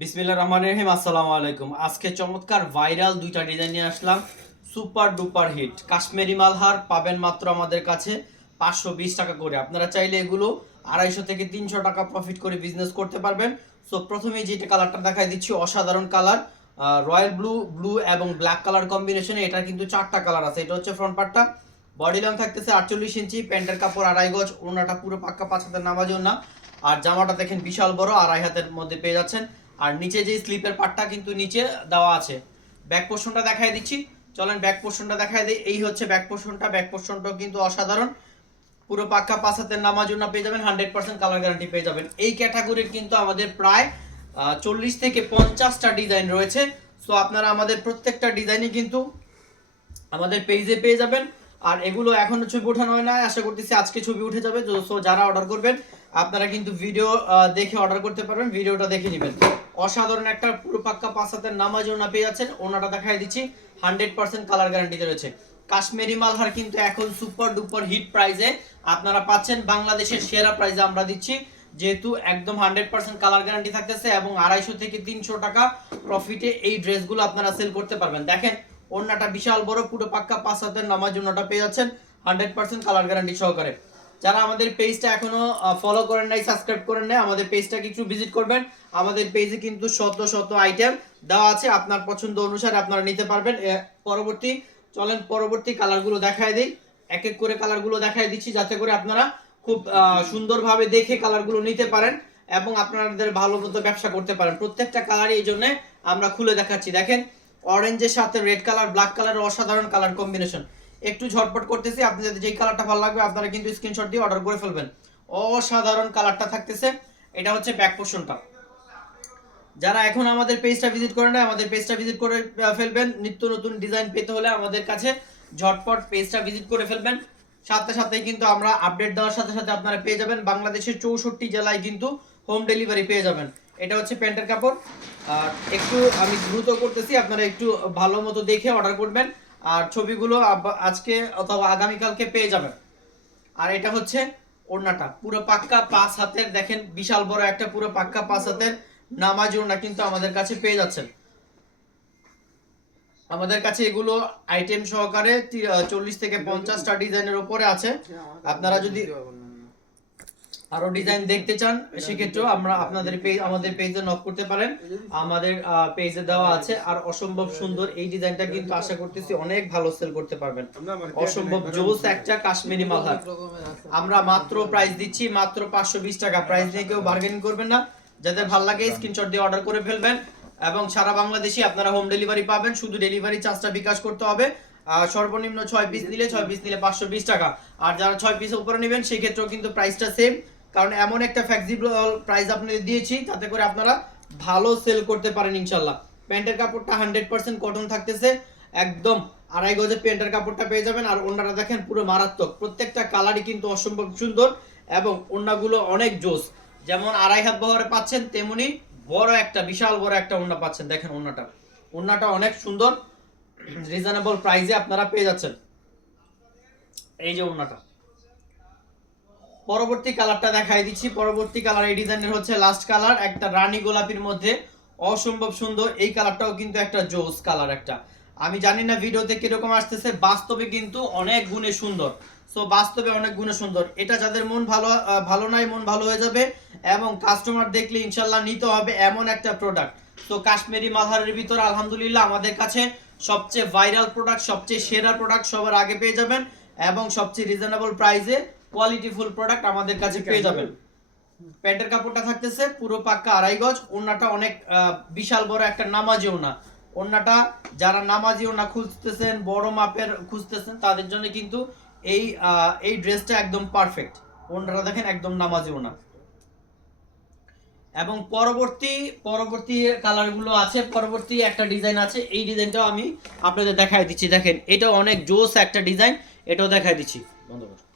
বিসমিল্লাহির রহমানির রহিম। আসসালামু আলাইকুম। আজকে চমৎকার ভাইরাল দুইটা ডিজাইন নিয়ে আসলাম। Super duper hit Kashmiri Malhar পাবেন মাত্র আমাদের কাছে 520 টাকা করে। আপনারা চাইলে এগুলো 250 থেকে 300 টাকা প্রফিট করে বিজনেস করতে পারবেন। সো প্রথমেই যেটা কালারটা দেখাই দিচ্ছি, অসাধারণ কালার, রয়্যাল ব্লু, ব্লু এবং ব্ল্যাক কালার কম্বিনেশনে। এটা কিন্তু 4টা কালার আছে। এটা হচ্ছে ফ্রন্ট পার্টটা। বডি লং থাকতেছে 48 ইঞ্চি, প্যান্টের কাপড় 2.5 গজ, ওড়নাটা পুরো পাক্কা 5 হাতের নামাজি ওড়না। আর জামাটা দেখেন বিশাল বড়, 2.5 হাতের মধ্যে পেয়ে যাচ্ছেন। আর নিচে যে স্লিপের পার্টটা কিন্তু নিচে দেওয়া আছে। ব্যাক পোর্শনটা দেখাই দিচ্ছি, চলেন ব্যাক পোর্শনটা দেখাই দিই। এই হচ্ছে ব্যাক পোর্শনটা। ব্যাক পোর্শনটাও কিন্তু অসাধারণ, পুরো পাক্কা 5 হাতের নামাজ জন্য পেয়ে যাবেন, 100% কালার গ্যারান্টি পেয়ে যাবেন। এই ক্যাটাগরির কিন্তু আমাদের প্রায় 40 থেকে 50টা ডিজাইন রয়েছে। সো আপনারা আমাদের প্রত্যেকটা ডিজাইনই কিন্তু আমাদের পেজে পেয়ে যাবেন। আর এগুলো এখনো ছবি ওঠানো হয় না, আশা করতেছি আজকে ছবি উঠে যাবে। সো যারা অর্ডার করবেন আপনারা কিন্তু ভিডিও দেখে অর্ডার করতে পারবেন, ভিডিওটা দেখে নেবেন। অসাধারণ একটা পুরো পাক্কা 5 হাতের নামাজ ওড়না পেয়ে যাচ্ছেন। ওড়নাটা দেখাই দিচ্ছি, 100% কালার গ্যারান্টিতে রয়েছে। কাশ্মীরি মালহার কিন্তু এখন সুপার ডুপার হিট প্রাইসে আপনারা পাচ্ছেন, বাংলাদেশের সেরা প্রাইসে আমরা দিচ্ছি। যেহেতু একদম 100% কালার গ্যারান্টি থাকতেছে এবং 250 থেকে 300 টাকা প্রফিটে এই ড্রেসগুলো আপনারা সেল করতে পারবেন। দেখেন ওড়নাটা বিশাল বড়, পুরো পাক্কা 5 হাতের নামাজ ওড়নাটা পেয়ে যাচ্ছেন 100% কালার গ্যারান্টি সহকারে। যারা আমাদের পেজটা এখনো ফলো করেন নাই, সাবস্ক্রাইব করেন নাই, আমাদের পেজটাকে একটু ভিজিট করবেন। আমাদের পেজে কিন্তু শত শত আইটেম দেওয়া আছে, আপনার পছন্দ অনুসারে আপনারা নিতে পারবেন। পরবর্তী কালারগুলো দেখায় দিই। এক এক করে কালারগুলো দেখায় দিচ্ছি যাতে করে আপনারা খুব সুন্দরভাবে দেখে কালারগুলো নিতে পারেন এবং আপনাদের ভালো মতো ব্যবসা করতে পারেন। প্রত্যেকটা কালারই এই জন্য আমরা খুলে দেখাচ্ছি। দেখেন অরেঞ্জের সাথে রেড কালার, ব্ল্যাক কালারের অসাধারণ কালার কম্বিনেশন। একটু ঝটপট করতেছি, আপনাদের যেই কালারটা ভালো লাগবে আপনারা কিন্তু স্ক্রিনশট দিয়ে অর্ডার করে ফেলবেন। অসাধারণ কালারটা থাকতেছে। এটা হচ্ছে ব্যাক পোর্শনটা। যারা এখন আমাদের পেজটা ভিজিট করেন না, আমাদের পেজটা ভিজিট করে ফেলবেন। নিত্য নতুন ডিজাইন পেতে হলে আমাদের কাছে ঝটপট পেজটা ভিজিট করে ফেলবেন। সাথে সাথেই কিন্তু আমরা আপডেট দেওয়ার সাথে সাথে আপনারা পেয়ে যাবেন। বাংলাদেশের 64 জেলায় কিন্তু হোম ডেলিভারি পেয়ে যাবেন। এটা হচ্ছে প্যান্টের কাপড়। আর একটু আমি দ্রুত করতেছি, আপনারা একটু ভালো মতো দেখে অর্ডার করবেন। আর ছবিগুলো আজকে অথবা আগামীকালকে পেয়ে যাবেন। আর এটা হচ্ছে ওড়নাটা, পুরো পাক্কা 5 হাতের, দেখেন বিশাল বড় একটা পুরো পাক্কা 5 হাতের নামাজ ওড়না কিন্তু আমাদের কাছে পেয়ে যাচ্ছেন। আমাদের কাছে এগুলো আইটেম সহকারে 40 থেকে 50টা ডিজাইনের উপরে আছে। আপনারা যদি আরো ডিজাইন দেখতে চান সেক্ষেত্রেও আমরা আমাদের পেজে নক করতে পারেন। আমাদের পেজে দেওয়া আছে। আর অসম্ভব সুন্দর এই ডিজাইনটা কিন্তু আশা করতেছি অনেক ভালো সেল করতে পারবেন। অসম্ভব জোস একটা কাশ্মীরি মালহার আমরা মাত্র প্রাইস দিচ্ছি মাত্র 520 টাকা। প্রাইস নিয়ে কেউ বার্গেনিং করবেন না। যাদের ভালো লাগে স্ক্রিনশট দিয়ে অর্ডার করে ফেলবেন এবং সারা বাংলাদেশে আপনারা হোম ডেলিভারি পাবেন। শুধু ডেলিভারি চার্জটা বিকাশ করতে হবে। সর্বনিম্ন 6 পিস নিলে 520 টাকা। আর যারা 6 পিসের উপরে নেবেন সেই ক্ষেত্রেও কিন্তু প্রাইসটা সেম, কারণ এমন একটা ফ্লেক্সিবল প্রাইস আপনাদের দিয়েছি যাতে করে আপনারা ভালো সেল করতে পারেন ইনশাল্লাহ। প্যান্টের কাপড়টা 100% কটন থাকতেছে, একদম 2.5 গজের প্যান্টের কাপড়টা পেয়ে যাবেন। আর ওড়নাটা দেখেন পুরো মারাত্মক, প্রত্যেকটা কালারই কিন্তু অসম্ভব সুন্দর এবং ওড়নাগুলো অনেক জোস। যেমন 2.5 হাত বহরে পাচ্ছেন, তেমনি বড় একটা বিশাল বড় একটা ওড়না পাচ্ছেন। দেখেন ওড়নাটা অনেক সুন্দর, রিজনেবল প্রাইসে আপনারা পেয়ে যাচ্ছেন। এই যে ওড়নাটা। পরবর্তী কালারটা দেখাই দিচ্ছি। পরবর্তী কালার এই ডিজাইনের হচ্ছে লাস্ট কালার, একটা রানী গোলাপির মধ্যে অসম্ভব সুন্দর। এই কালারটাও কিন্তু একটা জোস কালার একটা। আমি জানি না ভিডিওতে কিরকম আসতেছে, বাস্তবে কিন্তু অনেক গুণে সুন্দর। সো বাস্তবে অনেক গুণে সুন্দর। এটা যাদের মন ভালো নাই, মন ভালো হয়ে যাবে এবং কাস্টমার দেখলে ইনশাল্লাহ নিতে হবে এমন একটা প্রোডাক্ট। তো কাশ্মীরি মালহারের ভিতর আলহামদুলিল্লাহ আমাদের কাছে সবচেয়ে ভাইরাল প্রোডাক্ট, সবচেয়ে সেরা প্রোডাক্ট সবার আগে পেয়ে যাবেন এবং সবচেয়ে রিজনেবল প্রাইসে কোয়ালিটিফুল প্রোডাক্ট আমাদের কাছে পেয়ে যাবেন। প্যান্টের কাপড়টা থাকতেছে পুরো পাক্কা 2.5 গজ। ওড়নাটা অনেক বিশাল বড় একটা নামাজি ওড়না। ওড়নাটা যারা নামাজি ওড়না খুঁজতেছেন, বড় মাপের খুঁজতেছেন, তাদের জন্য কিন্তু এই ড্রেসটা একদম পারফেক্ট। ওড়নাটা দেখেন একদম নামাজি ওড়না। এবং পরবর্তী কালারগুলো আছে। পরবর্তী একটা ডিজাইন আছে, এই ডিজাইনটাও আমি আপনাদের দেখাই দিচ্ছি। দেখেন এটাও অনেক জোস একটা ডিজাইন, এটাও দেখাই দিচ্ছি। বন্ধ করো।